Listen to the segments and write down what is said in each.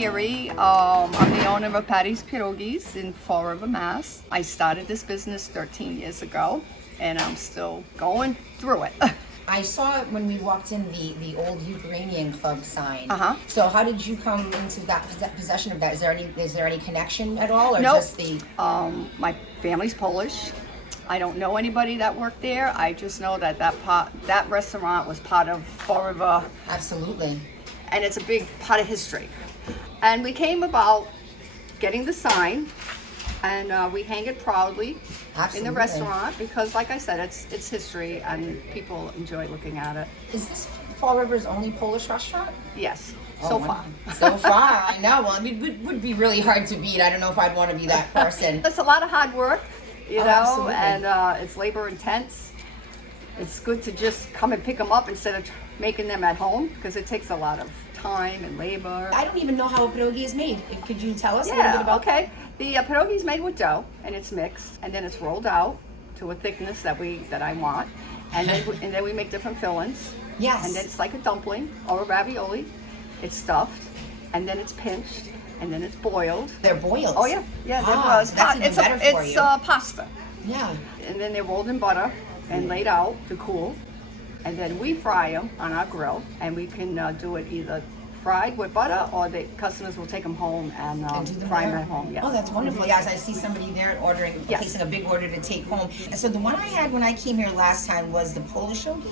Geary. I'm the owner of Patti's Pierogis in Fall River, Mass. I started this business 13 years ago, and I'm still going through it. I saw it when we walked in the old Ukrainian club sign. Uh-huh. So how did you come into that possession of that? Is there any connection at all, or Nope. just the? My family's Polish. I don't know anybody that worked there. I just know that restaurant was part of Fall River. Absolutely. And it's a big part of history. And we came about getting the sign, and we hang it proudly in the restaurant because, like I said, it's history and people enjoy looking at it. Is this Fall River's only Polish restaurant? Yes, Oh, so far. So far, I know. Well, it would be really hard to beat. I don't know if I'd want to be that person. It's a lot of hard work, you know, absolutely. and it's labor intense. It's good to just come and pick them up instead of making them at home because it takes a lot of time and labor. I don't even know how a pierogi is made. Could you tell us a little bit Yeah, about okay. The pierogi is made with dough, and it's mixed, and then it's rolled out to a thickness that I want, and then we make different fillings. Yes. And then it's like a dumpling or a ravioli. It's stuffed, and then it's pinched, and then it's boiled. They're boiled. Oh yeah, yeah. So that's even better for it's you. pasta, Yeah. and then they're rolled in butter and laid out to cool, and then we fry them on our grill, and we can do it either fried with butter, or the customers will take them home and do them fry them there? at home. Yes. Oh, that's wonderful. Yes, I see somebody there ordering, Yes. placing a big order to take home. So the one I had when I came here last time was the Polish ogi?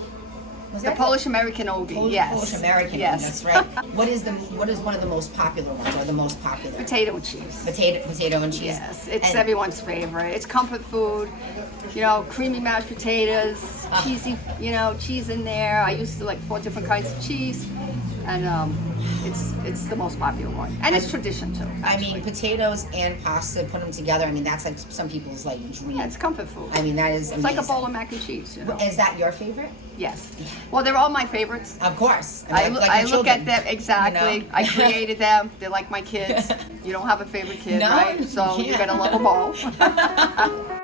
Was The that Polish American ogi. Polish, Yes. Polish American Yes. one, that's right. What is one of the most popular ones, or the most popular? Potato and cheese. Potato and cheese. Yes, it's And- everyone's favorite. It's comfort food. You know, creamy mashed potatoes, cheesy, cheese in there. I used to like 4 different kinds of cheese, and it's the most popular one, and it's tradition too. I mean, potatoes and pasta, put them together. I mean, that's like some people's like dream. Yeah, it's comfort food. I mean, that is It's amazing. like a bowl of mac and cheese. You know? Is that your favorite? Yes. Well, they're all my favorites. Of course. I mean, look, like I your look at children, them exactly. you know? I created them. They're like my kids. You don't have a favorite kid, No, right? you So you can't. gotta love them all.